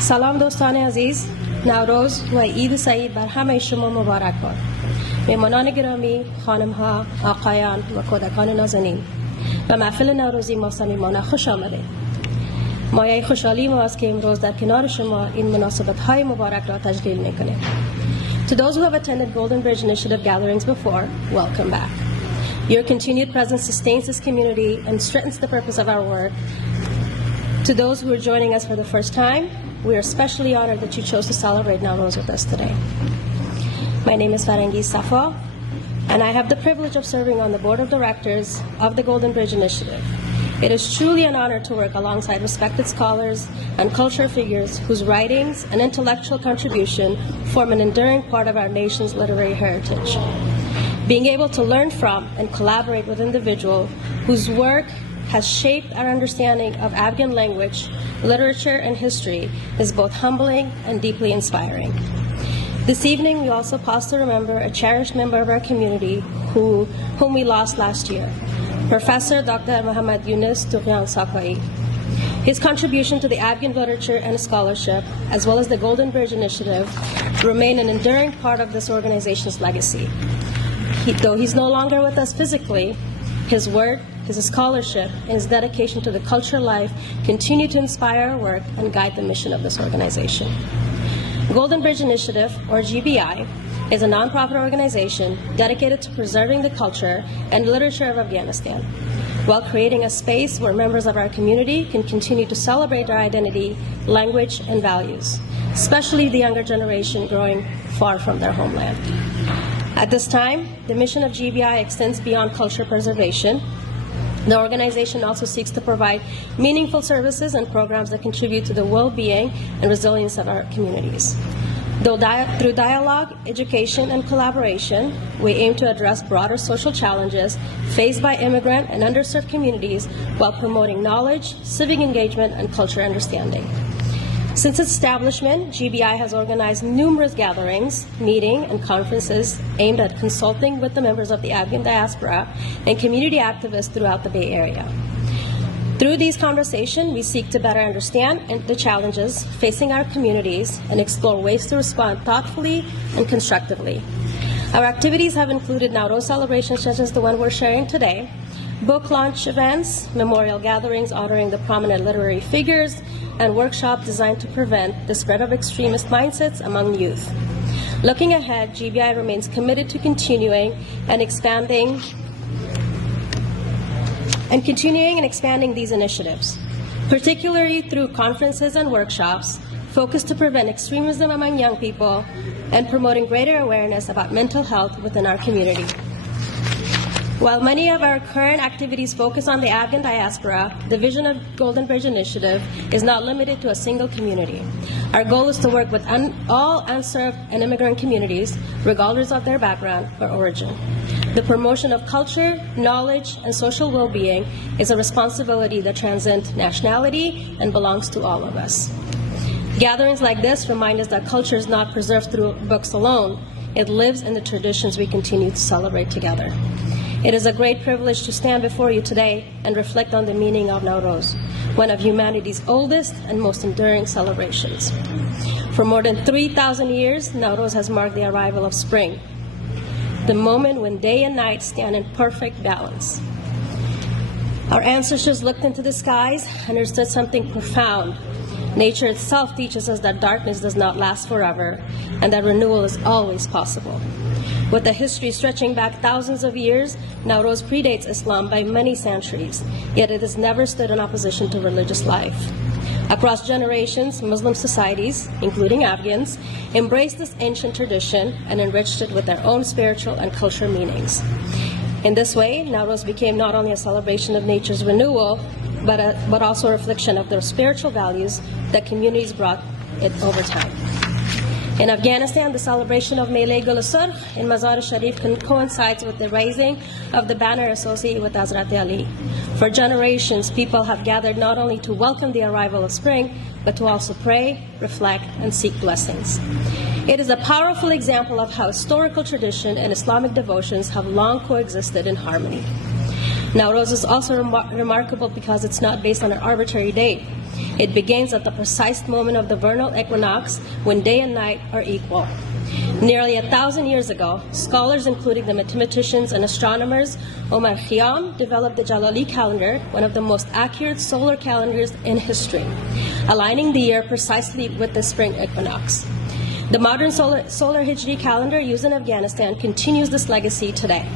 سلام دوستان عزیز، نوروز و عید سعید بر همه شما مبارک باد. مهمانان گرامی، خانم‌ها، آقایان و کودکان نازنین، به محفل نوروزی ما صمیمانه خوش آمدید. مایه خوشحالی ما است که امروز در کنار شما این مناسبت‌های مبارک را تجلیل می‌کنیم. To those who have attended Golden Bridge Initiative gatherings before, welcome back. Your continued presence sustains this community and strengthens the purpose of our work. To those who are joining us for the first time, we are especially honored that you chose to celebrate Nowruz with us today. My name is فرنگیس and I have the privilege of serving on the board of directors of the Golden Bridge Initiative. It is truly an honor to work alongside respected scholars and cultural figures whose writings and intellectual contribution form an enduring part of our nation's literary heritage. Being able to learn from and collaborate with individuals whose work has shaped our understanding of Afghan language, literature, and history is both humbling and deeply inspiring. This evening, we also pause to remember a cherished member of our community whom we lost last year, Professor Dr. Muhammad Yunus Tughyan Sakai. His contribution to the Afghan literature and scholarship, as well as the Golden Bridge Initiative, remain an enduring part of this organization's legacy. Though he's no longer with us physically, his work, his scholarship, and his dedication to the cultural life continue to inspire our work and guide the mission of this organization. Golden Bridge Initiative, or GBI, is a nonprofit organization dedicated to preserving the culture and literature of Afghanistan, while creating a space where members of our community can continue to celebrate our identity, language, and values, especially the younger generation growing far from their homeland. At this time, the mission of GBI extends beyond culture preservation. The organization also seeks to provide meaningful services and programs that contribute to the well-being and resilience of our communities. Through dialogue, education, and collaboration, we aim to address broader social challenges faced by immigrant and underserved communities while promoting knowledge, civic engagement, and cultural understanding. Since its establishment, GBI has organized numerous gatherings, meetings, and conferences aimed at consulting with the members of the Afghan diaspora and community activists throughout the Bay Area. Through these conversations, we seek to better understand the challenges facing our communities and explore ways to respond thoughtfully and constructively. Our activities have included Nowruz celebrations such as the one we're sharing today, book launch events, memorial gatherings honoring the prominent literary figures, and workshops designed to prevent the spread of extremist mindsets among youth. Looking ahead, GBI remains committed to continuing and expanding these initiatives, particularly through conferences and workshops focused to prevent extremism among young people and promoting greater awareness about mental health within our community. While many of our current activities focus on the Afghan diaspora, the vision of Golden Bridge Initiative is not limited to a single community. Our goal is to work with all unserved and immigrant communities, regardless of their background or origin. The promotion of culture, knowledge, and social well-being is a responsibility that transcends nationality and belongs to all of us. Gatherings like this remind us that culture is not preserved through books alone. It lives in the traditions we continue to celebrate together. It is a great privilege to stand before you today and reflect on the meaning of Nowruz, one of humanity's oldest and most enduring celebrations. For more than 3,000 years, Nowruz has marked the arrival of spring, the moment when day and night stand in perfect balance. Our ancestors looked into the skies and understood something profound. Nature itself teaches us that darkness does not last forever and that renewal is always possible. With a history stretching back thousands of years, Nowruz predates Islam by many centuries, yet it has never stood in opposition to religious life. Across generations, Muslim societies, including Afghans, embraced this ancient tradition and enriched it with their own spiritual and cultural meanings. In this way, Nowruz became not only a celebration of nature's renewal, but also a reflection of the spiritual values that communities brought it over time. In Afghanistan, the celebration of Mele Gul-e-Surkh in Mazar-e-Sharif coincides with the raising of the banner associated with Hazrat Ali. For generations, people have gathered not only to welcome the arrival of spring, but to also pray, reflect, and seek blessings. It is a powerful example of how historical tradition and Islamic devotions have long coexisted in harmony. Nowruz is also remarkable because it's not based on an arbitrary date. It begins at the precise moment of the vernal equinox when day and night are equal. Nearly 1,000 years ago, scholars, including the mathematicians and astronomers Omar Khayyam, developed the Jalali calendar, one of the most accurate solar calendars in history, aligning the year precisely with the spring equinox. The modern solar Hijri calendar used in Afghanistan continues this legacy today.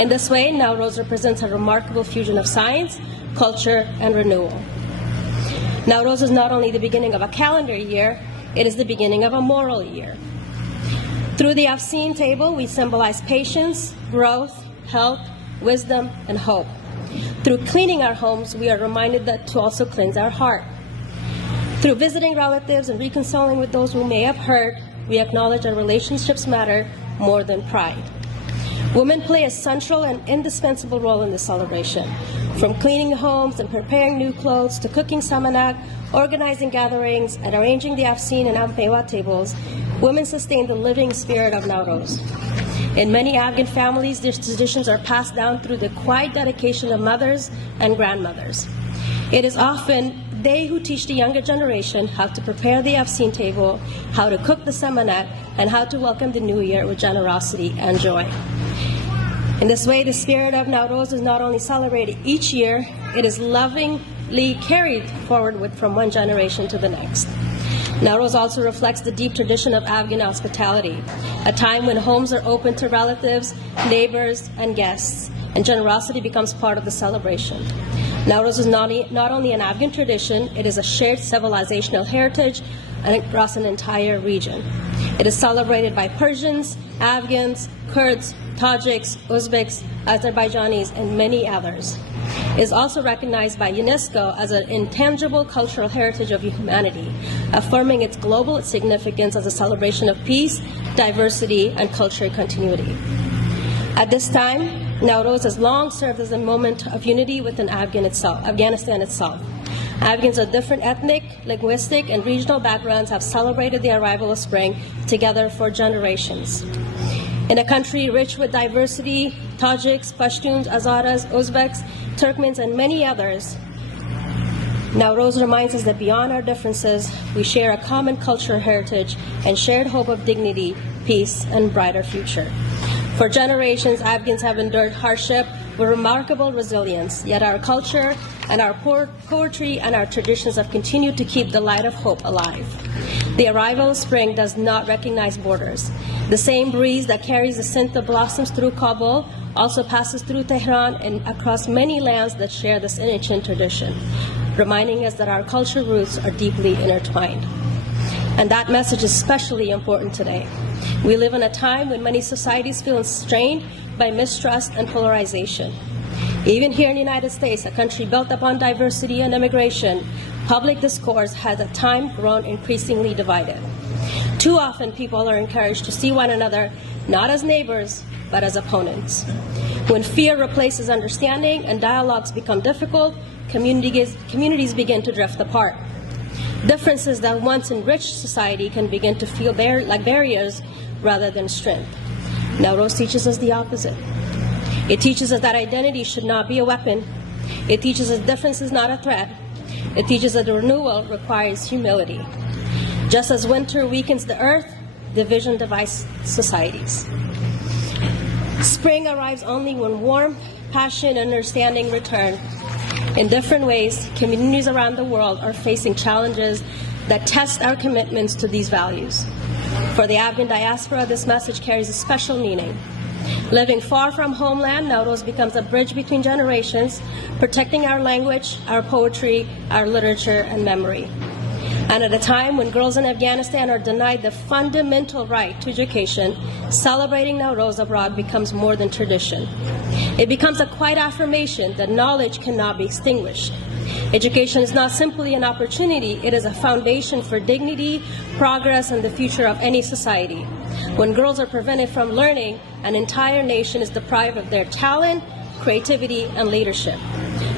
In this way, Nowruz represents a remarkable fusion of science, culture, and renewal. Nowruz is not only the beginning of a calendar year, it is the beginning of a moral year. Through the Afseen table, we symbolize patience, growth, health, wisdom, and hope. Through cleaning our homes, we are reminded that to also cleanse our heart. Through visiting relatives and reconciling with those who may have hurt, we acknowledge our relationships matter more than pride. Women play a central and indispensable role in this celebration. From cleaning homes and preparing new clothes to cooking samanak, organizing gatherings, and arranging the Afseen and Ampewa tables, women sustain the living spirit of Nowruz. In many Afghan families, these traditions are passed down through the quiet dedication of mothers and grandmothers. It is often they who teach the younger generation how to prepare the Afseen table, how to cook the samanak, and how to welcome the new year with generosity and joy. In this way, the spirit of Nowruz is not only celebrated each year, it is lovingly carried forward from one generation to the next. Nowruz also reflects the deep tradition of Afghan hospitality, a time when homes are open to relatives, neighbors, and guests, and generosity becomes part of the celebration. Nowruz is not only an Afghan tradition, it is a shared civilizational heritage across an entire region. It is celebrated by Persians, Afghans, Kurds, Tajiks, Uzbeks, Azerbaijanis, and many others. It is also recognized by UNESCO as an intangible cultural heritage of humanity, affirming its global significance as a celebration of peace, diversity, and cultural continuity. At this time, Nowruz has long served as a moment of unity within Afghanistan itself. Afghans of different ethnic, linguistic, and regional backgrounds have celebrated the arrival of spring together for generations. In a country rich with diversity, Tajiks, Pashtuns, Hazaras, Uzbeks, Turkmens, and many others, Nowruz reminds us that beyond our differences, we share a common cultural heritage and shared hope of dignity, peace, and brighter future. For generations, Afghans have endured hardship with remarkable resilience, yet our culture and our poetry and our traditions have continued to keep the light of hope alive. The arrival of spring does not recognize borders. The same breeze that carries the scent of blossoms through Kabul also passes through Tehran and across many lands that share this ancient tradition, reminding us that our cultural roots are deeply intertwined. And that message is especially important today. We live in a time when many societies feel strained by mistrust and polarization. Even here in the United States, a country built upon diversity and immigration, public discourse has at times grown increasingly divided. Too often, people are encouraged to see one another not as neighbors, but as opponents. When fear replaces understanding and dialogues become difficult, communities begin to drift apart. Differences that once enriched society can begin to feel like barriers rather than strength. Nowruz teaches us the opposite. It teaches us that identity should not be a weapon. It teaches us difference is not a threat. It teaches that renewal requires humility. Just as winter weakens the earth, division divides societies. Spring arrives only when warmth, passion, and understanding return. In different ways, communities around the world are facing challenges that test our commitments to these values. For the Afghan diaspora, this message carries a special meaning. Living far from homeland, Nowruz becomes a bridge between generations, protecting our language, our poetry, our literature, and memory. And at a time when girls in Afghanistan are denied the fundamental right to education, celebrating Nowruz abroad becomes more than tradition. It becomes a quiet affirmation that knowledge cannot be extinguished. Education is not simply an opportunity, it is a foundation for dignity, progress, and the future of any society. When girls are prevented from learning, an entire nation is deprived of their talent, creativity, and leadership.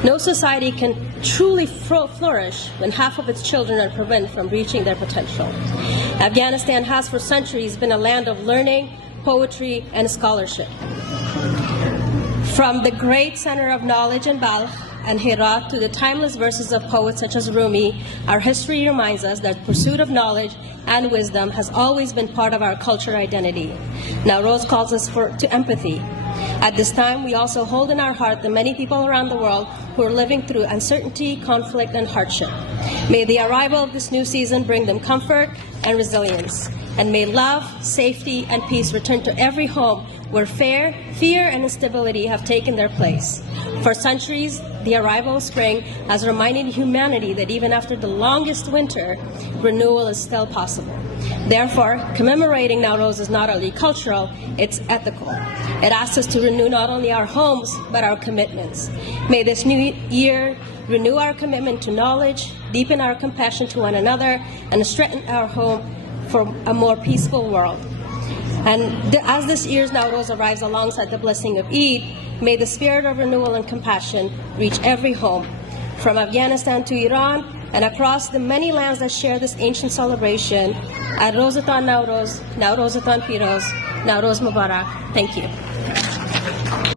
No society can truly flourish when half of its children are prevented from reaching their potential. Afghanistan has for centuries been a land of learning, poetry, and scholarship. From the great center of knowledge in Balkh and Herat to the timeless verses of poets such as Rumi, our history reminds us that pursuit of knowledge and wisdom has always been part of our cultural identity. Nowroz calls us to empathy. At this time, we also hold in our heart the many people around the world who are living through uncertainty, conflict, and hardship. May the arrival of this new season bring them comfort and resilience. And may love, safety, and peace return to every home where fear and instability have taken their place. For centuries, the arrival of spring has reminded humanity that even after the longest winter, renewal is still possible. Therefore, commemorating Nowroz is not only cultural, it's ethical. It asks us to renew not only our homes, but our commitments. May this new year renew our commitment to knowledge, deepen our compassion to one another, and strengthen our home for a more peaceful world. And as this year's Nowroz arrives alongside the blessing of Eid, may the spirit of renewal and compassion reach every home, from Afghanistan to Iran and across the many lands that share this ancient celebration. Ad Rozatan Nowroz, Nowrozatan Piroz, Nowroz Mubarak. Thank you.